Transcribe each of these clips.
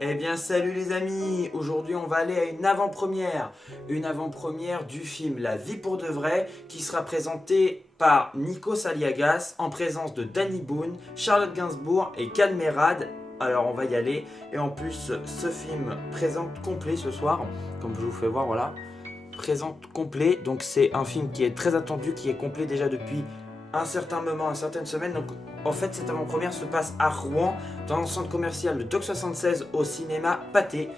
Eh bien salut les amis, aujourd'hui on va aller à une avant-première du film La vie pour de vrai qui sera présentée par Nikos Aliagas en présence de Danny Boone, Charlotte Gainsbourg et Calmerade. Alors on va y aller et en plus ce film présente complet ce soir, comme je vous fais voir voilà, présente complet, donc c'est un film qui est très attendu, qui est complet déjà depuis un certain moment, une certaine semaine. Donc en fait cette avant-première se passe à Rouen dans un centre commercial de Dock 76 au cinéma Pathé.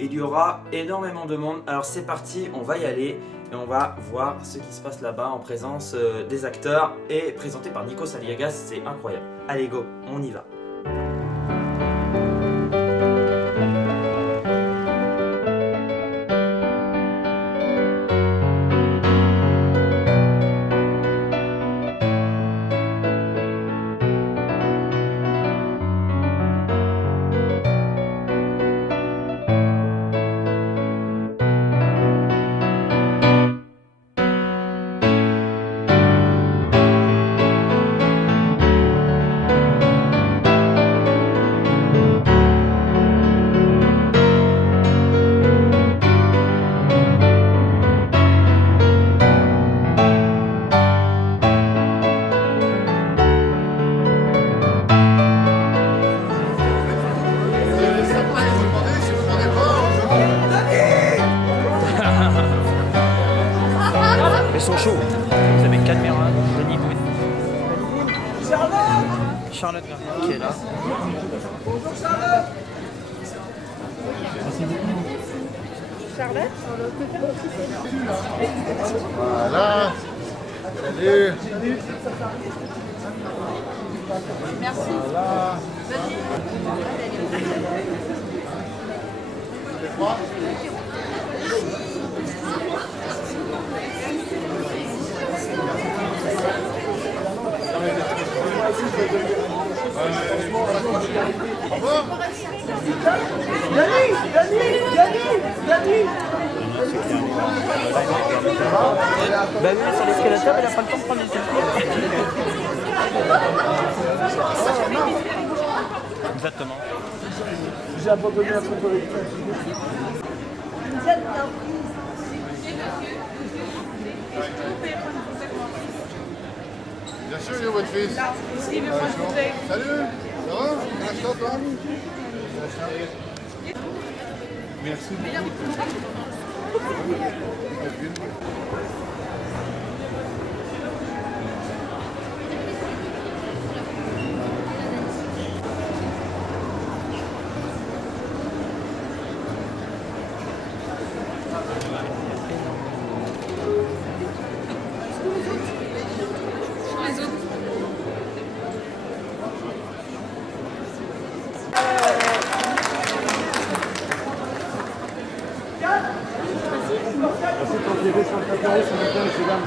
Il y aura énormément de monde, alors c'est parti, on va y aller et on va voir ce qui se passe là-bas en présence des acteurs et présenté par Nikos Aliagas, c'est incroyable. Allez go, on y va. Ils sont chauds. Vous avez Calmerade, Danny Boone, Charlotte Gainsbourg qui est là. Charlotte. Voilà. Salut. Merci. Voilà. Bah oui, sur l'escalator, il a pas le temps de prendre une selfie. Exactement. J'ai abandonné la photo avec toi. Bien sûr, il est votre fils. Salut, ça va? Merci à toi. Merci beaucoup. Merci pour les sur le préparé, c'est bien, c'est bien.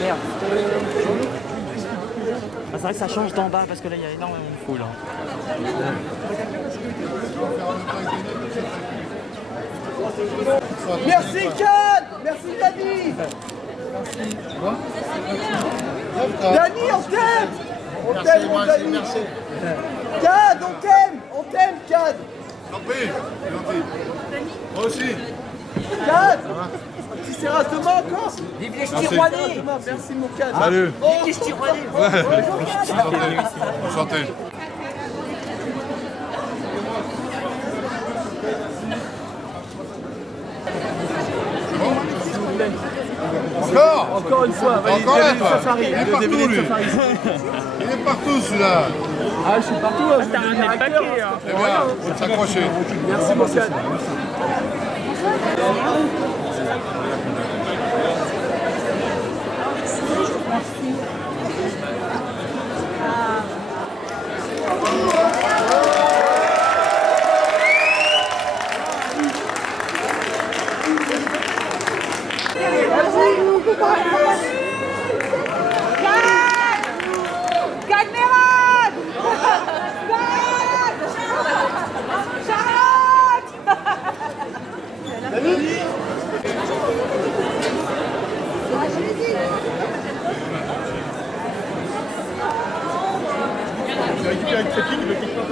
Merde. Ah, c'est vrai que ça change d'en bas parce que là il y a énormément de foule. Merci Kat. Merci Dani. Dani, on t'aime. On t'aime, mon Dani. Merci. Cad, on t'aime, Cad. T'en prie, gentil. Moi aussi. Cad, tu seras demain encore. Vive les Merci. Tironnais. Merci mon Cad. Salut. Vive les Tironnais. Enchanté. Encore Une fois, Encore là, toi. Safari. Il est partout, lui. Il est partout, celui-là. Ah, je suis partout. Je suis devenu acteur. C'est bien, faut s'accrocher. Merci mon Cad. Calmerade. Charlotte. un trekking de TikTok.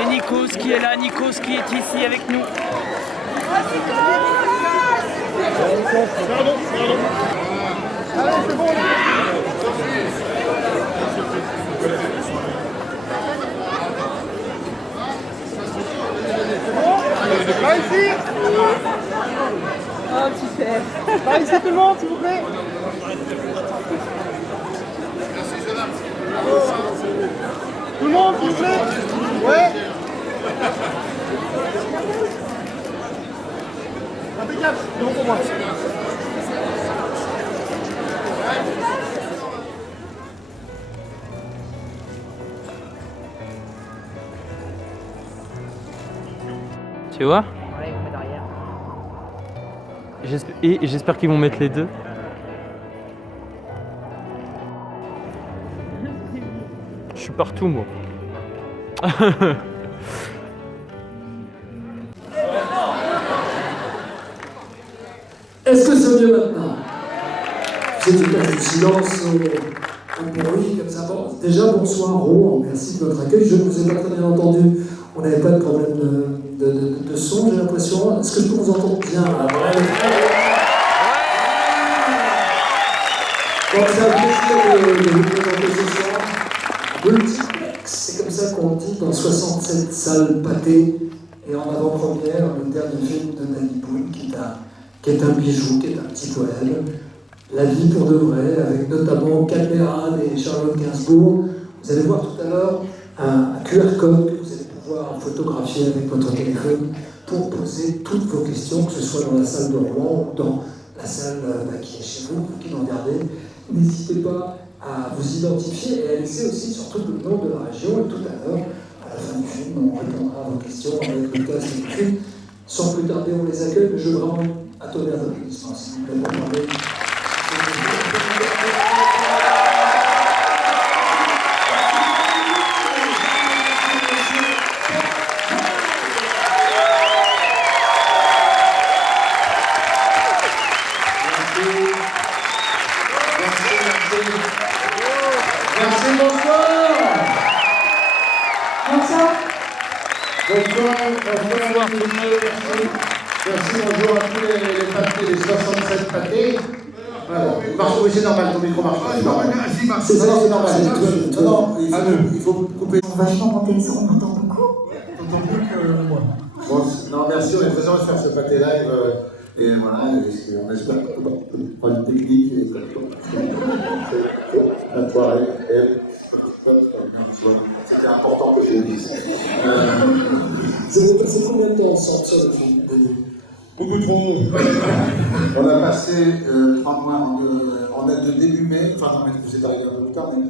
Et Nikos qui est là, Nikos qui est ici avec nous. Pardon. Allez, c'est bon. Par ici. Oh, super. Par ici tout le monde, s'il vous plaît. Tout le monde, s'il vous plaît. Ouais. Impeccable, c'est bon pour moi. Tu vois? Ouais, on met derrière. Et j'espère qu'ils vont mettre les deux. Je suis partout moi. Est-ce que c'est mieux maintenant? C'est une place du silence, un bruit comme ça. Bon, déjà, bonsoir, Rouen, merci de votre accueil. Je ne vous ai pas très bien entendu. On n'avait pas de problème de son, j'ai l'impression. Est-ce que je peux vous entendre bien? Bon, c'est un plaisir de vous présenter ce soir. Multiplex, c'est comme ça qu'on dit dans 67 salles pâtées. Et en avant-première, le dernier film de Danny Boone, qui est un bijou, qui est un petit poème. La vie pour de vrai, avec notamment Calderon et Charlotte Gainsbourg. Vous allez voir tout à l'heure un QR code que vous allez pouvoir photographier avec votre téléphone pour poser toutes vos questions, que ce soit dans la salle de Rouen ou dans la salle qui est chez vous, qui nous regardez. N'hésitez pas à vous identifier et à laisser aussi surtout le nom de la région. Et tout à l'heure, à la fin du film, on répondra à vos questions avec le casque du film. Sans plus tarder, on les accueille, mais je veux vraiment un tonnerre d'applaudissements, s'il vous plaît, pour parler. Merci, bonsoir. Bonsoir. Bonsoir tout le monde. Merci, bonjour à tous les pâtés, les 67 pâtés. Voilà. Marche, oui, c'est normal, ton micro marche. C'est ça, c'est normal. Non, il faut couper. On va vachement monter le son, on entend beaucoup. T'entends mieux que moi. Bon, non, merci, on est très heureux de faire ce pâté live. Et voilà, on espère que le problème technique et la soirée. C'était important que je le dise. Vous avez passé combien de temps ensemble sur le film? Beaucoup trop. On a passé 3 mois, on a de début mai, enfin non, mais vous êtes arrivé un peu plus tard, mais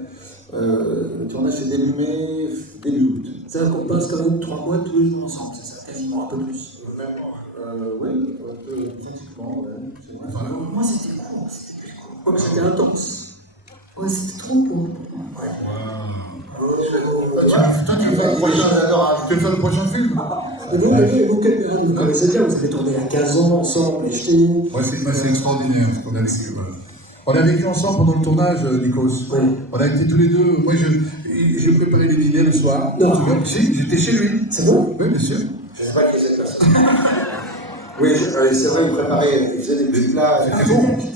le tournage c'est début mai, début août. C'est-à-dire qu'on passe quand même 3 mois tous les jours ensemble, c'est ça, quasiment un peu plus. Oui, pratiquement, ouais. Enfin, moi c'était court, c'était plus court. Ouais, mais c'était intense. Ouais, c'était trop court. Ouais. Tu veux faire le prochain film? Vous connaissez bien, vous avez tourné à 15 ans ensemble, et je t'ai dit. Ouais, c'est extraordinaire ce qu'on a vécu. Voilà. On a vécu ensemble pendant le tournage, Nikos. Oui. On a été tous les deux. Moi, j'ai préparé les dîners le soir. Non. Si, j'étais chez lui. C'est bon? Oui, bien sûr. Je ne sais pas qui est cette personne. Oui, c'est vrai, il préparait, il faisait des petits plats. C'était bon. Il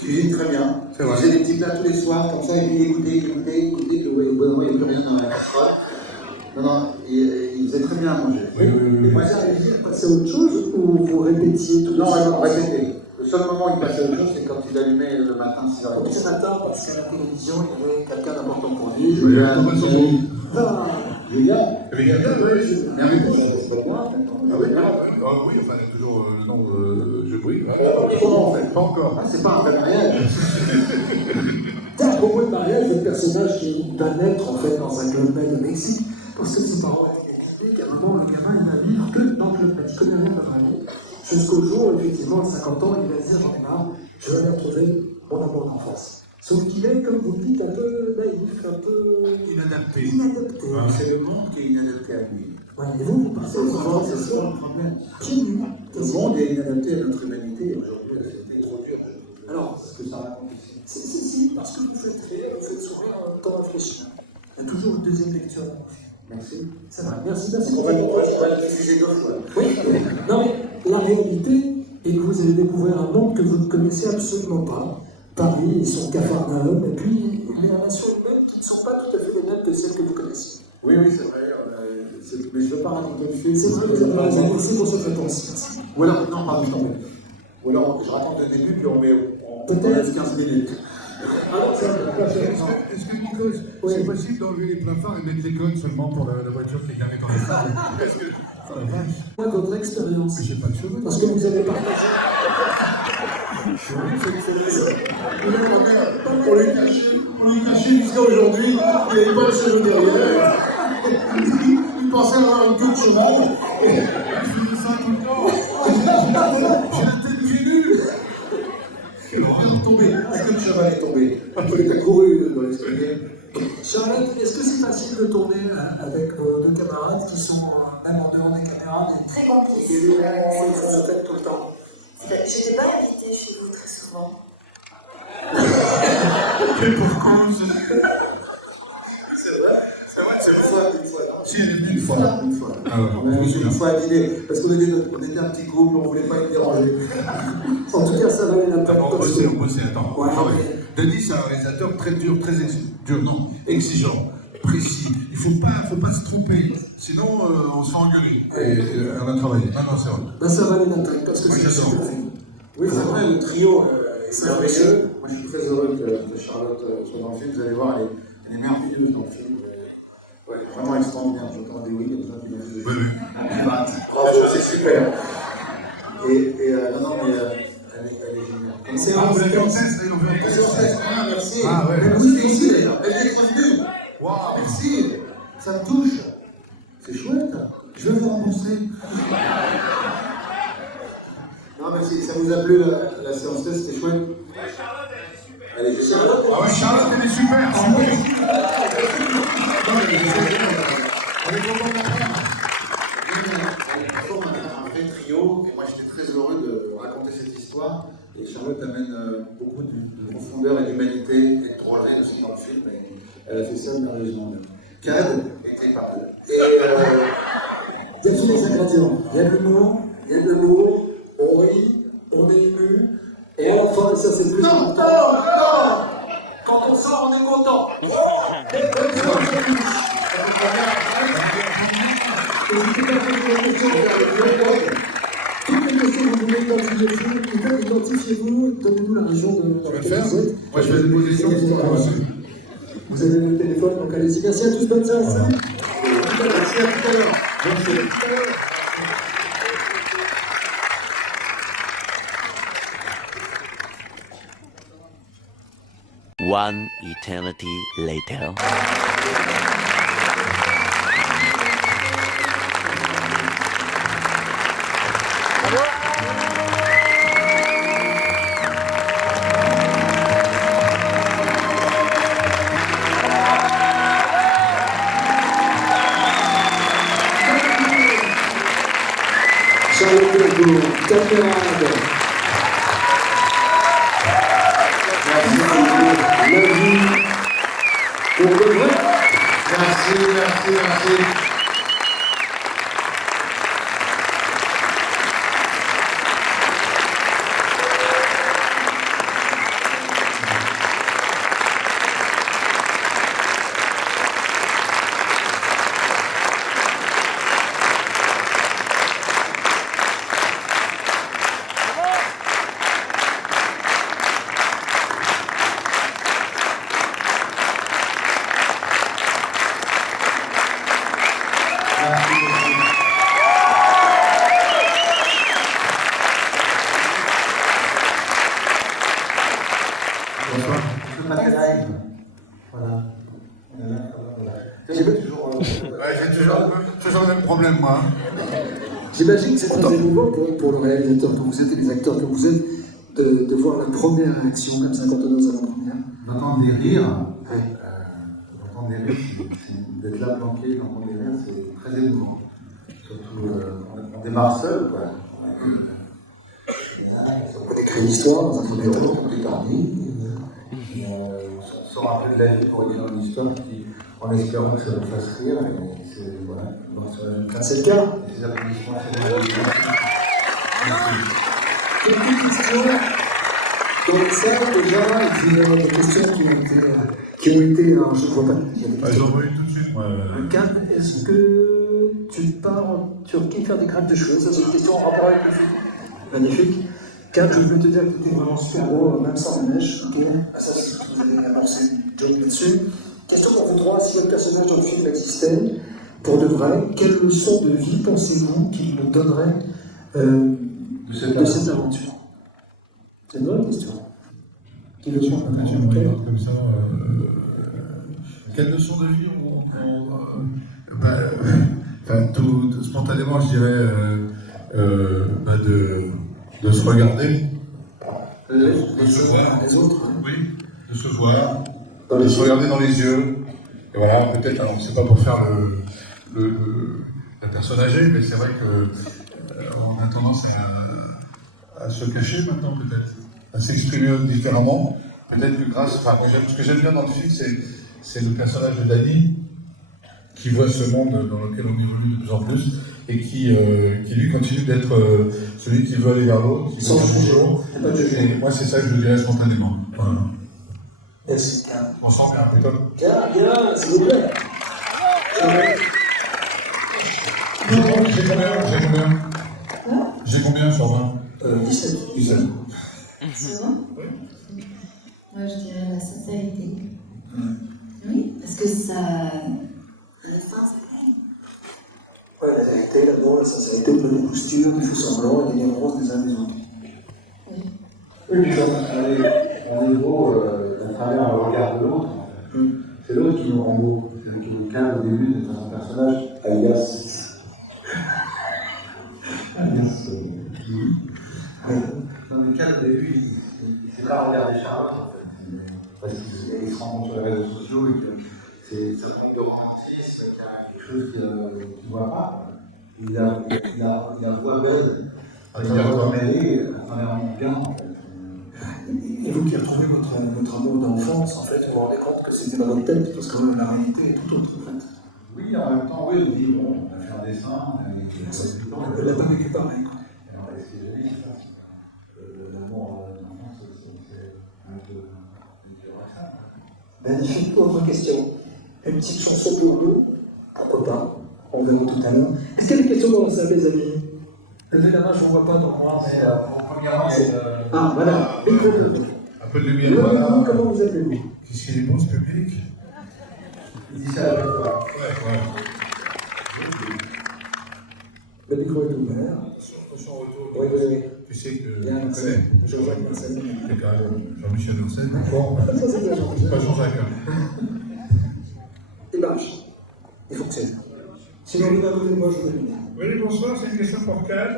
cuisine très bien. C'est vrai. Il faisait des petits plats tous les soirs, comme ça, et puis il écoutait, au bout d'un moment, il n'y avait plus rien dans la casserole. Non, il faisait très bien à manger. Oui. Et moi, ça arrive de passer à autre chose, ou vous répétiez tout le temps? Non, on répétait. Le seul moment où il passait à autre chose, c'est quand il allumait le matin 6h30. Ce matin, parce qu'à la télévision, il y avait quelqu'un d'important pour lui. Julien. Avec Gaga, oui. Mais avec moi, c'est pas moi, maintenant. Oui, enfin, il y a toujours le nom Je brille. Comment on fait? Pas encore. Ah, c'est pas un vrai mariage. C'est à propos de mariage, le personnage qui va naître en fait dans un club med au Mexique, parce que ses parents ont été qu'à un moment, le gamin il va vivre que dans le club med, il connaît rien de la mariage. Jusqu'au jour, effectivement, à 50 ans, il va se dire j'en ai marre, je vais aller retrouver mon amour d'enfance. Sauf qu'il est, comme vous le dites, un peu naïf, un peu Inadapté. C'est le monde qui est inadapté à lui. Ouais, et vous pensez souvent, c'est ça le problème. Le monde est inadapté à notre humanité aujourd'hui, c'était trop dur. Alors, c'est ce que ça raconte ici. Si, parce que vous faites rire, vous faites sourire en même temps réfléchir. Il y a toujours une deuxième lecture. Merci. Ça va, merci. On va le diffuser deux fois. Oui, non, mais la réalité est que vous allez découvrir un monde que vous ne connaissez absolument pas. Paris et son Capharnaüm, et puis les relations humaines qui ne sont pas tout à fait les mêmes que celles que vous connaissez. Oui, c'est vrai. Mais je ne veux pas raconter le film. C'est vrai, vous avez merci pour cette réponse. Ou alors, non, pardon, je t'en prie. Ou alors, je raconte le début, puis on met peut-être 15 minutes. Est-ce que Nico, c'est possible d'enlever les plafards et mettre les codes seulement pour la voiture qui est garée dans les phares? Est-ce que... Oh la vache. Moi, votre expérience. Mais j'ai pas de cheveux. Parce que vous avez partagé. On lui cachait jusqu'à aujourd'hui, il n'avait pas le cheveu derrière. Il pensait avoir une queue de cheval. Je faisais ça tout le temps. J'ai la tête pieds nus. Elle est tombée. La queue de cheval est tombée. Il a couru dans l'escalier. Charlotte, est-ce que c'est facile de tourner avec nos deux camarades qui sont, même en dehors des caméras, Très complice. des ils font la fête tout le temps? Je n'étais pas invitée chez vous très souvent. Mais pourquoi C'est une fois. Si, elle est venue une fois. Une fois. Ah ouais, On est une fois à dîner, parce qu'on était un petit couple, on ne voulait pas être dérangé. En tout cas, ça valait la peine. On bossait, attends. Ouais, Ah ouais. Denis, c'est un réalisateur très dur, exigeant, précis. Il ne faut pas se tromper, sinon on se fait engueuler. Et on a travaillé. Ah non, c'est vrai. Ben, ça valait la peine, parce que Moi, c'est j'adore. super film. Oui, c'est vrai, le trio est merveilleux. Moi, je suis très heureux que Charlotte soit dans le film. Vous allez voir, elle est merveilleuse dans le film. Ouais, vraiment extraordinaire. J'entends des oui, il y a des gens qui m'ont dit. Oui. Bravo, c'est super. Non, mais elle est géniale. C'est Ah, un vous l'avez en test. test, là, ils l'ont vu en test. Ah, merci. Ah, ouais. Elle aussi, ici d'ailleurs. Elle est revenue. Waouh. Merci. Ça me touche. C'est chouette. Je vais vous rembourser. Non, mais ça vous a plu la séance test, c'était chouette. Elle est Charlotte. Ah ouais, Charlotte, elle est super. Elle est contente de la faire. On a un vrai trio, et moi j'étais très heureux de raconter cette histoire. Et Charlotte amène beaucoup de profondeur et d'humanité et de drôlerie aussi dans le film. Et elle a fait ça merveilleusement bien. Cad était pas mal. Et Il y a tous les ingrédients. Il y a de l'humour, on rit, on est ému, et enfin, et ça c'est le plus important. Quand on sort, on est content. Toutes les questions que vous voulez identifiez-vous, donnez-nous la région dans laquelle vous êtes. Moi, je fais des positions qui sont avancées. Vous avez le téléphone, donc allez-y. Merci à tous, bonne séance. merci à tout à l'heure. Merci. One eternity later. Charlotte Delbourg, camarade. La vie pour de vrai. Merci. J'ai toujours le même problème, moi. J'imagine que c'est très émouvant pour le réalisateur que vous êtes et les acteurs que vous êtes de voir la première réaction comme ça quand on est aux avant-premières. D'entendre des rires, d'être là planqué, d'entendre des rires, c'est très émouvant. Surtout, on démarre seul, quoi. On écrit l'histoire dans un premier temps, on est parmi. de la vie pour dire une histoire qui, en espérant que ça vous fasse rire, et c'est, voilà, C'est le cas. et ces applaudissements, c'est Quelques questions dans les salles déjà, et puis des questions qui ont été, alors je ne vois pas. J'en vois une tout de suite, moi. Cannes, est-ce que tu pars en Turquie faire des crêpes de cheveux? Ça, c'est une question en rapport avec le film. Magnifique. Cannes, je veux te dire que tu étais vraiment super beau, même sans la mèche. Ok. Ah, ça, c'est ce que vous avez amorcé, John, là-dessus. Question pour vous trois, si votre personnage dans le film existait, pour de vrai, quelle leçon de vie pensez-vous qu'il nous donnerait de cette aventure? C'est une bonne question. Quelle leçon Comme ça, quelle leçon de vie spontanément, je dirais de se regarder, de se voir, les autres, oui, de se voir, de se regarder dans les yeux. Et voilà, peut-être, alors c'est pas pour faire la personne âgée, mais c'est vrai qu'on a tendance à se cacher maintenant, peut-être, à s'exprimer différemment. Peut-être que grâce, enfin, ce que j'aime bien dans le film, c'est le personnage de Danny, qui voit ce monde dans lequel on évolue de plus en plus, et qui lui continue d'être celui qui veut aller vers l'autre, qui veut toujours. Et moi, c'est ça que je dirais spontanément. Voilà. Est-ce qu'un. On sent bien, peut-être. Bien, s'il vous plaît. J'ai combien sur 20 17. C'est bon? Oui. Moi, je dirais la sincérité. Oui, parce que ça. Le sens, Ouais, la vérité, l'amour, la sincérité, le des postures, des faux semblants et des névroses des uns des autres. Oui, puis on est beau à travers le regard de l'autre. C'est l'autre qui nous rend beau. C'est le qui nous calme au début de son personnage, alias. Dans le cas au début, il ne sait pas regarder Charlotte, en fait. Parce qu'il se rend compte sur les réseaux sociaux et que ça manque de romantisme, qu'il y a quelque chose qu'il ne voit pas. Il a voix belle, il a voix mêlée, à travers un bien, en fait. Et vous qui retrouvez votre amour d'enfance, en fait, vous vous rendez compte que c'était dans votre tête, parce que la réalité est tout autre, en fait. Oui, en même temps, oui, on dit, bon, on a fait un dessin, On ne l'a pas vécu pareil, quoi. alors, est-ce que j'ai dit ça? L'amour d'enfance, c'est un peu ça. Magnifique, autre question. Une petite chanson pour nous, pourquoi pas, on verra tout à l'heure. Est-ce qu'il y a des questions dans la salle, les amis? Levez la main, je ne vois pas dans moi, mais. En première rang, c'est. Ah, voilà, micro bleu. Un peu de lumière, voilà. Comment vous appelez-vous? Qu'est-ce qu'il est bon, ce public? Il dit ça à la fois. Ouais. Le micro est ouvert. Son retour, Oui, vous avez. tu sais que Bien, tu connais. Jean-Jacques Marcel. C'est quand même Jean-Michel Hossein. Bon, Ça, c'est bien, Jean-Jacques. pas Jean-Jacques. Hein. Il marche. Il fonctionne. Sinon, vous n'avez moi, je vous donne. Oui, bonsoir, c'est une question pour Cal.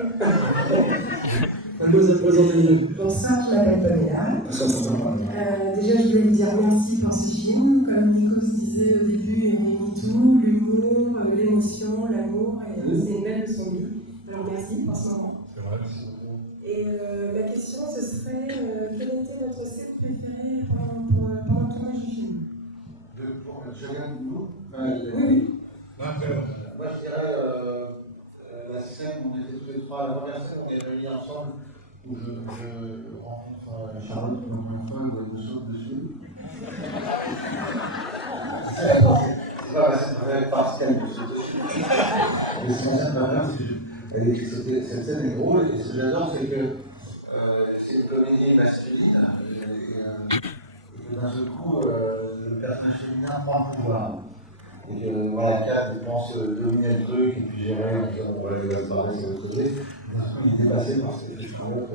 À cause de présenter. Bonsoir, je m'appelle Paméla. Ça, ça va. Déjà, je voulais vous dire merci pour ce film. Comme Nico se disait au début, on est tout, l'humour, l'émotion, l'amour, et c'est une belle leçon de vie. Alors merci pour ce moment. C'est vrai. Et ma question, ce serait quelle était votre scène préférée pendant le tournage du film? Je viens de nous. Oui. Moi, je dirais la scène où on était tous les trois, la première scène où on est réunis ensemble, où je rencontre Charlotte pour la première fois, où elle me saute dessus. C'est pas ma scène préférée parce qu'elle me saute dessus. Et c'est ma scène préférée, cette scène est drôle, et ce que j'adore, c'est que c'est une comédie masculine, et que d'un seul coup, le personnage féminin prend le pouvoir. Et que voilà, Kat, je pense, dominer le truc et puis gérer, voilà, il va se barrer sur le côté. Il est dépassé par cette Charlotte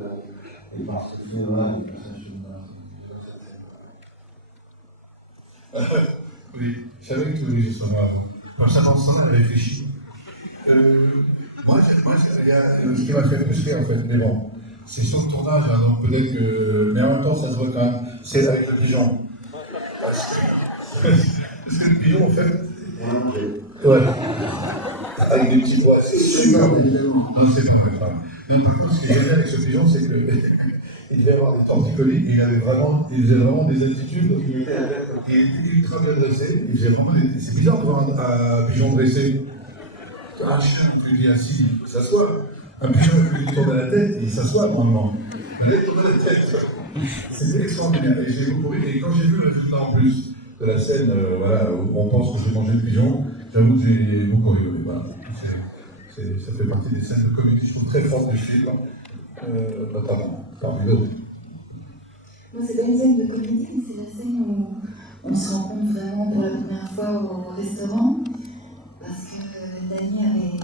et par ce film-là, du personnage féminin. Oui, je savais que tu voulais dire ça. Par ça, dans ce temps-là, elle réfléchit. Moi, il y a ce qui m'a fait frustrer, en fait, mais bon, c'est sur le tournage, hein, donc peut-être que. Mais en même temps, ça se voit quand même. C'est avec le pigeon. Parce que le pigeon, en fait. Ouais. avec des petits doigts, c'est super, évidemment. Non, c'est pas vrai. Non, par contre, ce qui est génial avec ce pigeon, c'est que il devait avoir des torticolis, et il faisait vraiment des attitudes, donc il était ultra bien dressé, il faisait vraiment des... C'est bizarre de voir un pigeon dressé. Un chien, tu lui dis assis, il s'assoit. Un pigeon, tu lui tourne la tête, il s'assoit normalement. Il tourne la tête. C'était extraordinaire, et j'ai beaucoup aimé. Et quand j'ai vu le résultat en plus de la scène, voilà, où on pense que j'ai mangé le pigeon, j'avoue que j'ai beaucoup rigolé. Voilà. Ça fait partie des scènes de comédie, je trouve, très fortes du film, notamment, parmi d'autres. Moi, c'est pas une scène de comédie, mais c'est la scène où on se rencontre vraiment pour la première fois au restaurant, parce que Dany avait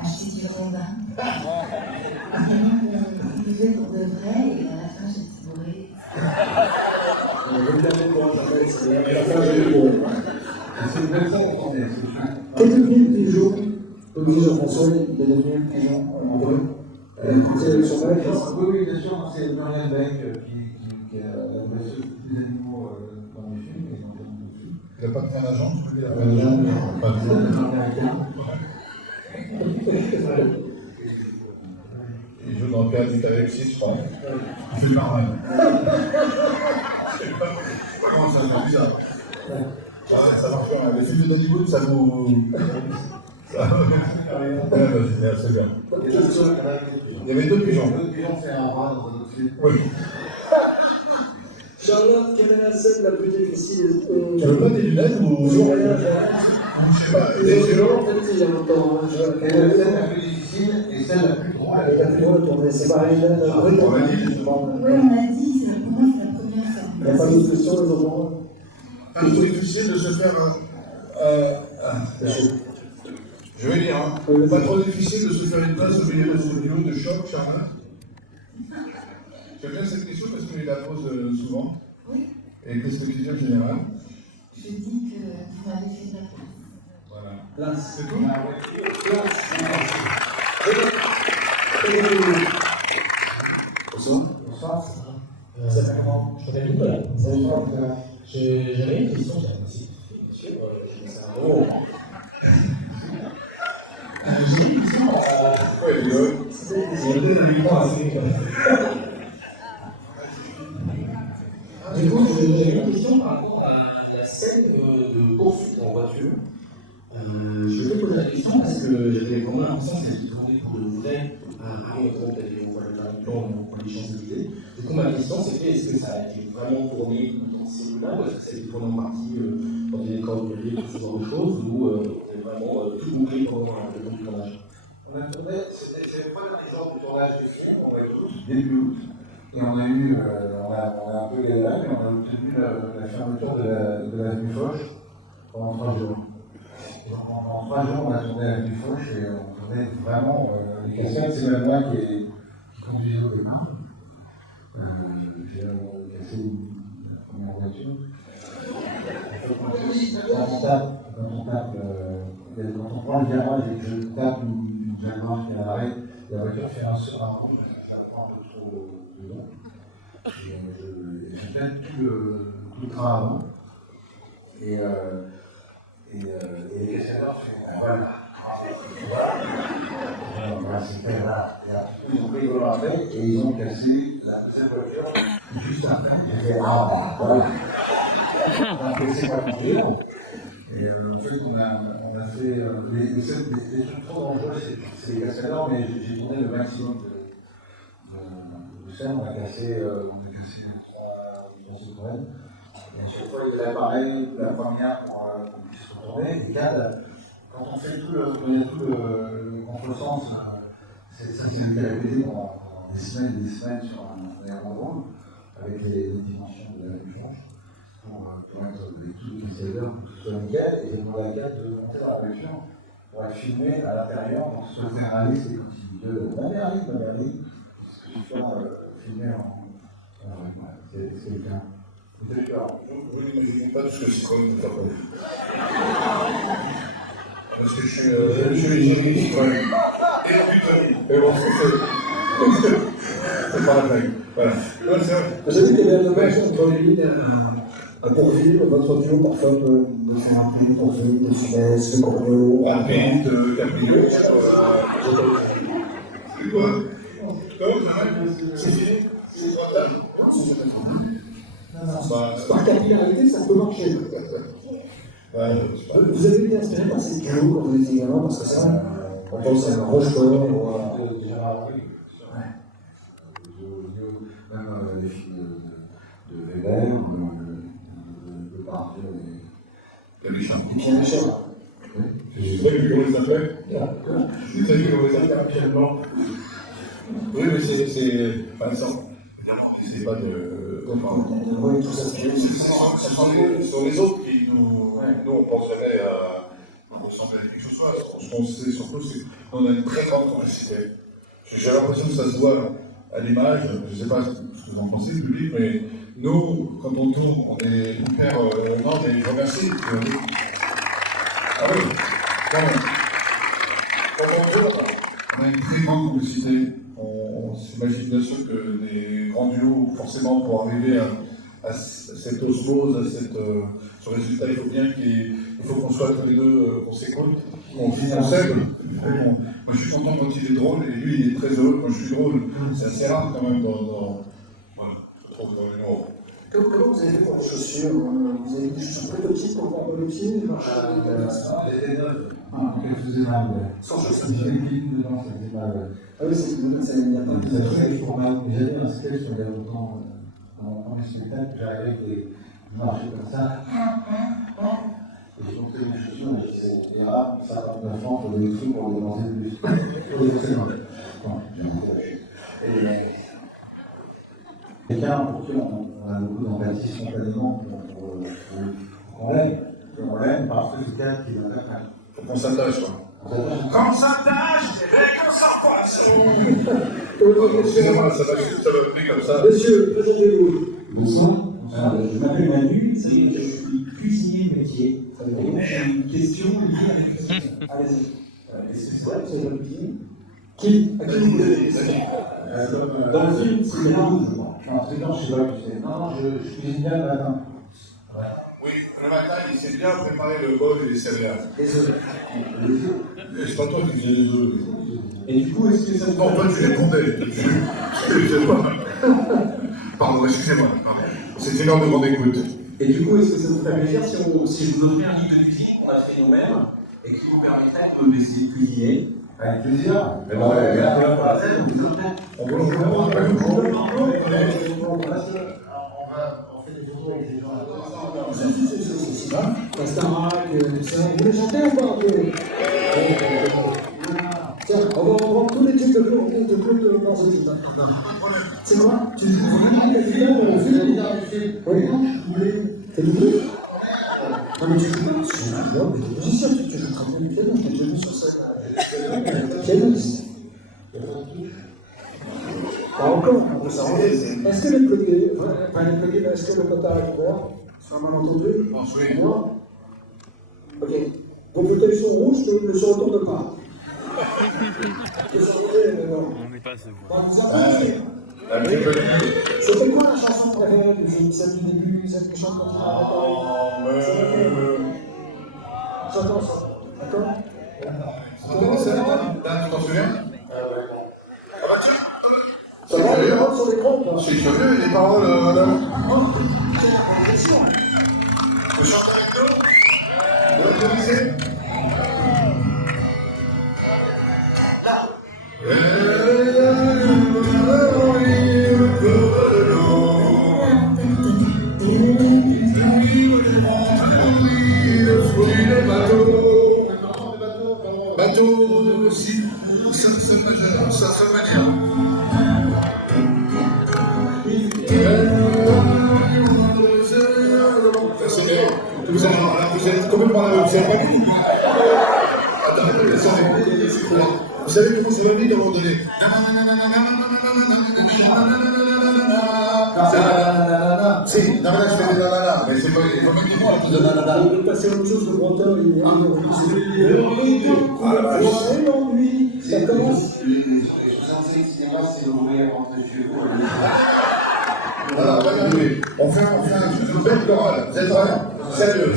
acheté du rondin. Il buvait pour de vrai, et à la fin, j'étais bourrée. C'est une belle scène, Qu'est devenu le pigeon? Olivier Jean-François, il est devenu le pigeon en vrai. C'est sur la classe. Oui, bien sûr, c'est Marianne Beck qui a dressé tous les animaux dans les films et dans les films. Il n'a pas pris un agent, tu peux dire? Un agent, pas de il joue dans le cas d'Alexis, je crois. Il fait pas mal. Comment ça fait bizarre? Ça marche pas. Le film de Danny Boone, ça vous. C'est bien. Il y avait deux pigeons. Deux pigeons, c'est un rat dans un autre film. Oui. Charlotte, quelle est la scène la plus difficile? Tu veux pas des lunettes ou. Je sais pas. Les yeux, en fait, il y a longtemps. Quelle est la scène la plus difficile et celle la plus drôle? La plus drôle, c'est pareil. Oui, on a dit, pour moi, c'est la première scène. Il n'y a pas d'autres questions, les enfants? C'est difficile de se faire je vais lire, hein. Pas trop difficile de se faire une place au milieu de ce vidéo de choc, Charlotte? J'aime bien cette question parce qu'il la pose souvent. Oui. Et qu'est-ce que tu dis en général? Je dis que tu m'avais fait de la place. Voilà. Place. C'est tout? Bonsoir. Bonsoir. Ça fait comment? Je t'appelle Nicolas. Salut, toi. J'avais une question, j'ai une question. Du coup, j'ai une question par rapport à la scène de poursuite en voiture. Je vais poser la question parce que j'avais vraiment l'impression que c'était tourné pour de vrai à Arlington, pour les Champs-Élysées. Du coup, ma question c'était est-ce que ça a été vraiment tourné dans ce cinéma ou est-ce que c'était tourné en partie dans des décors de vie, tout ce genre de choses, ou on est vraiment tout compris pendant le tournage? On a tourné, c'est le premier jour du tournage du film, on a eu début août, et on a eu, on a un peu galéré, mais on a obtenu la fermeture de la rue Foch pendant 3 jours. En 3 jours, on a tourné la rue Foch et on tournait vraiment les cassettes, c'est même moi qui conduisait au demain. J'ai cassé une première voiture. Quand on prend le virage et que je tape une Jaguar qui est à l'arrêt, la voiture fait un saut à rouge, ça prend un peu trop de long. Et je peine tout le train avant. Et les cascadeurs font voilà. C'était là. Ils ont pris le volant avec et ils ont cassé la deuxième voiture. Juste après, j'ai fait ah, voilà. Donc c'est pas conduire. Et en fait, on a fait les trucs trop dangereux, c'est les cascadeurs, mais j'ai tourné le maximum de scènes. On a cassé 3 secondes. Et à chaque fois, il y avait l'appareil, la première pour qu'on puisse retourner. Et quand on fait tout le contresens, ça c'est le cas répété pendant des semaines et des semaines sur un aérodrome, avec les dimensions de la même chose. Pour être avec tous les cascadeurs, pour que ce soit nickel, et j'ai demandé à Kat de monter dans la voiture pour la filmer à l'intérieur, pour que ce soit réaliste et continuer de ma mère, parce que je suis filmé en c'est quelqu'un. Oui, mais je ne dis pas tout ce que c'est comme tout à fait. Parce que je suis génétique quand même. Et bon, c'est pas la blague. Voilà. Vous savez qu'il y avait un hommage entre lui et un Pour vivre, votre duo parfois peut faire un peu pour vivre, de finesse, de corneau, Un pays de Caprio. C'est quoi? C'est fini? C'est trois tables? Par capillarité, ça peut marcher. Vous avez été inspiré par ces cadeaux quand vous étiez gamin, parce que c'est vrai, on pense à un Rochefort ou à... Même les films de Weber, de Barthes, Caluchin. Bien sûr. Vous savez comment il s'appelle? Vous savez comment il s'appelle actuellement? Oui, mais c'est. Enfin, ça, évidemment, on n'essaie pas de. Oui, tout ça, Ce sont les autres qui nous. Nous, on ne pense jamais à ressembler à quelque chose. Ce qu'on sait surtout, c'est qu'on a une très grande complicité. J'ai l'impression que ça se voit à l'image. Je ne sais pas ce que vous en pensez, le public, mais nous, quand on tourne, on est hyper. Non, mais je remercie. Ah oui, quand on tourne, on a une très grande complicité. On s'imagine bien sûr que les grands duos, forcément, pour arriver à cette osmose, à ce résultat, il faut bien qu'on soit tous les deux, qu'on s'écoute, qu'on s'aime. Moi, je suis content quand il est drôle, et lui, il est très heureux quand je suis drôle. C'est assez rare quand même dans je trouve, dans l'humour. Comment vous avez fait pour les chaussures? Vous avez des chaussures très petites pour prendre le pied, les marches? elle était neuve. Elle faisait mal. Sans chaussures. Il y avait une ligne dedans, ça faisait mal. Ah oui, il y a pas de... Ça fait pour mal. J'avais un sketch il y a longtemps, dans mon premier spectacle, j'arrivais et je marchais comme ça. Et je montais les chaussures, et c'est rare, 59 ans, pour des trucs pour les lancer des trucs. Pour les lancer dans le. J'ai monté la chute. Quelqu'un pour qui on a beaucoup d'empathie spontanément pour qu'on l'aime. On l'aime parce que c'est quelqu'un qui va faire. Faut qu'on s'attache, quoi. Quand on s'attache, et qu'on s'en passe. Excusez-moi, ça va venir comme ça. Monsieur, présentez-vous. Bonsoir. Je m'appelle Manu, je suis cuisinier de métier. J'ai une question liée à la cuisine. Allez-y. C'est quoi, c'est votre cuisine? Qui? À qui vous voulez? Dans le film, c'est bien, je crois. Je suis un traiteur, je sais pas, non, je cuisine bien le matin. Oui, le matin, il sait bien préparer le bol et les céréales. Les œufs. C'est pas toi qui faisais les œufs. Et du coup, est-ce que ça vous Non, toi, tu répondais. Je sais pas. Pardon, excusez-moi. C'est une heure de grande écoute. Et du coup, est-ce que ça vous fait plaisir si je vous offrais un livre de cuisine qu'on a fait nous-mêmes et qui vous permettrait de me cuisiner? Avec plaisir. Eh ben, on va La Starac, tout ça. Vous voulez chanter ou pas un peu? Tiens, on va prendre tous les types de Claude Marzetti. C'est quoi? Tu joues vraiment la vidéo dans le film? Oui. T'es doublé? Non, mais tu joues pas? Non, mais t'es musicien, tu joues très bien du piano, je t'ai déjà vu sur scène. Pianiste. Pas encore, on peut s'arranger. Est-ce que les plugués, est-ce que le potard est couvert? C'est un malentendu? Je pense oui. Moi? Ok. Vos fauteuils sont rouges, ne se retournent pas. On n'est pas à ce point. Vous entendez? C'était quoi la chanson préférée du film? Celle du début, celle que chante quand il a J'entends ça. D'accord? Comment ça? Là, tu t'en souviens? Ça va, les paroles sur l'écran ou pas? C'est curieux, les paroles, madame. Vous chantez avec nous? Vous autorisez? Bateau aussi, ça majeur, ça se manière. Vous êtes complètement là, vous n'avez pas vu? Attendez, vous savez comment ça va venir à un moment donné? Si, nanana, je fais des nanana, mais c'est pas, il faut mettre des mots à plus de nanana. On peut passer à autre chose de breton, il y a l'ennui, ça commence. Les 65 cinémas, c'est l'ouvrir rentrer chez vous. Alors, regardez, on fait une belle chorale. Vous êtes prêts? Salut.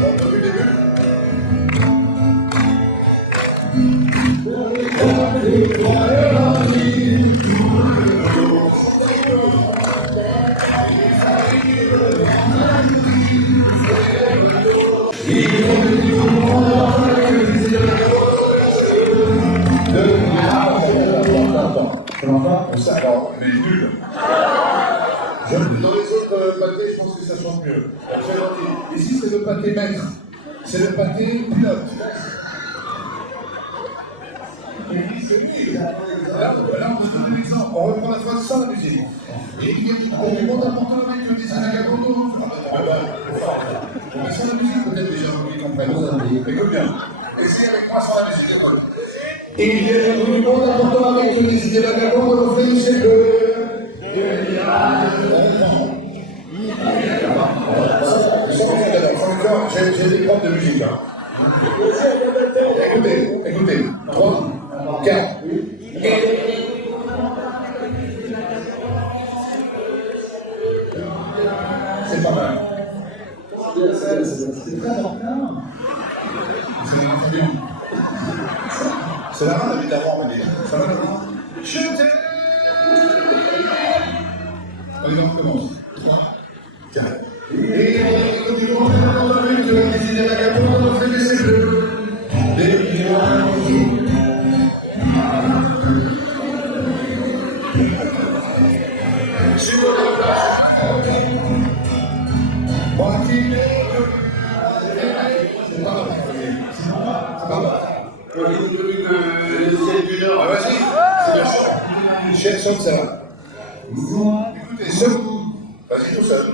Depuis le début. On s'attend, mais nul. Dans les autres pâtés, je pense que ça chante mieux. Ici, c'est le pâté maître. C'est le pâté pilote. C'est nul. Là, on peut donner un exemple. On reprend la phrase sans la musique. Et il y a du monde important avec le dessin à Gagondo. On met sans la musique, peut-être déjà, vous comprennent. Écoute bien. Essayez avec moi sans la musique de Paul. Il y a du monde important avec le dessin à Gagondo. On fait une chèque. J'ai des profs de musique. Écoutez. 3, 4. C'est pas mal. C'est très important. C'est la main évidemment, mais ça va le voir. Je t'aime. Allez, on commence. 3, 4. Et on dit qu'on a dans la lutte, les idées vagabondes, on fait des bleus. Sur la place. Moi qui l'ai c'est pas mal. C'est pas mal. Moi qui l'ai connu le ciel du Nord. Vas-y, c'est bien sûr. Chef, sonne ça va. Écoutez, seul. Vas-y, tout seul.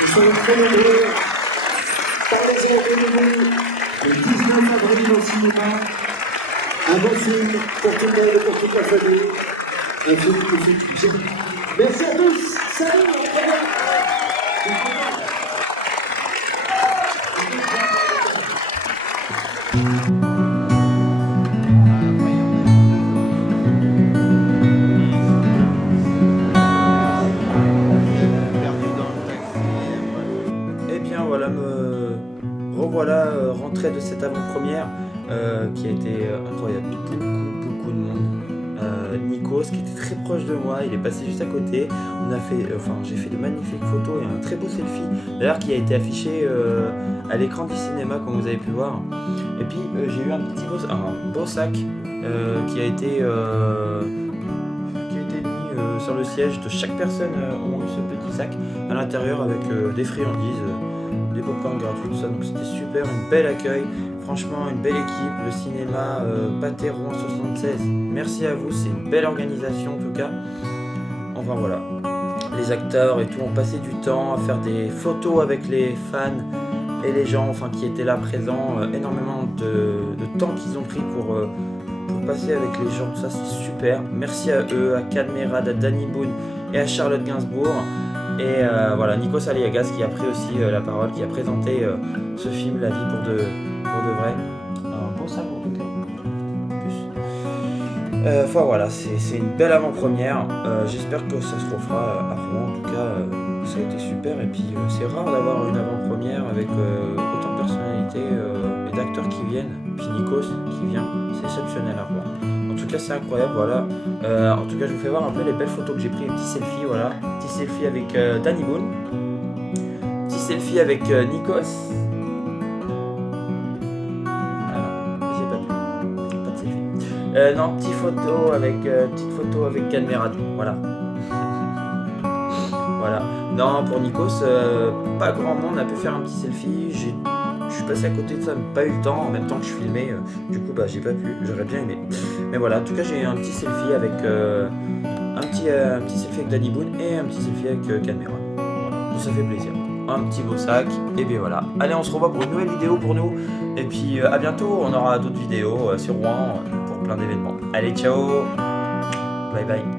Nous sommes très nombreux. Parlez-en autour de nous. Le 19 avril au cinéma. Un beau film pour tout le monde et pour toute la famille. Un film qui fait du bien. Merci à tous. Salut. Revoilà rentrée de cette avant-première qui a été incroyable, beaucoup de monde. Nikos qui était très proche de moi, il est passé juste à côté. J'ai fait de magnifiques photos et un très beau selfie d'ailleurs qui a été affiché à l'écran du cinéma comme vous avez pu voir. Et puis j'ai eu un beau sac qui a été mis sur le siège de chaque personne ont eu ce petit sac à l'intérieur avec des friandises, des popcorn gratuits, tout ça. Donc c'était super, un bel accueil. Franchement, une belle équipe, le cinéma Pâté Rouen 76. Merci à vous, c'est une belle organisation en tout cas. Enfin voilà, les acteurs et tout ont passé du temps à faire des photos avec les fans et les gens qui étaient là présents. Énormément de temps qu'ils ont pris pour passer avec les gens, ça c'est super. Merci à eux, à Cadmerade, à Danny Boone et à Charlotte Gainsbourg. Et voilà, Nikos Aliagas qui a pris aussi la parole, qui a présenté ce film La vie pour de vrai. Bon ça en tout cas. Enfin voilà, c'est une belle avant-première. J'espère que ça se refera à Rouen. En tout cas, ça a été super. Et puis c'est rare d'avoir une avant-première avec autant de personnalités et d'acteurs qui viennent. Puis Nikos qui vient, c'est exceptionnel à Rouen. En tout cas, c'est incroyable. Voilà. En tout cas, je vous fais voir un peu les belles photos que j'ai prises. Petit selfie, voilà. Petit selfie avec Danny Boone. Petit selfie avec Nikos. Non, petite photo avec Cadmerade, voilà. Voilà. Non, pour Nikos, pas grand monde a pu faire un petit selfie. Je suis passé à côté de ça, mais pas eu le temps en même temps que je filmais. Du coup, j'ai pas pu. J'aurais bien aimé. Mais voilà, en tout cas, j'ai eu un petit selfie avec un petit selfie avec Danny Boone et un petit selfie avec Cadmerade. Voilà, ça fait plaisir. Un petit beau sac, et bien voilà. Allez, on se revoit pour une nouvelle vidéo pour nous. Et puis à bientôt, on aura d'autres vidéos sur Rouen pour plein d'événements. Allez, ciao, bye bye.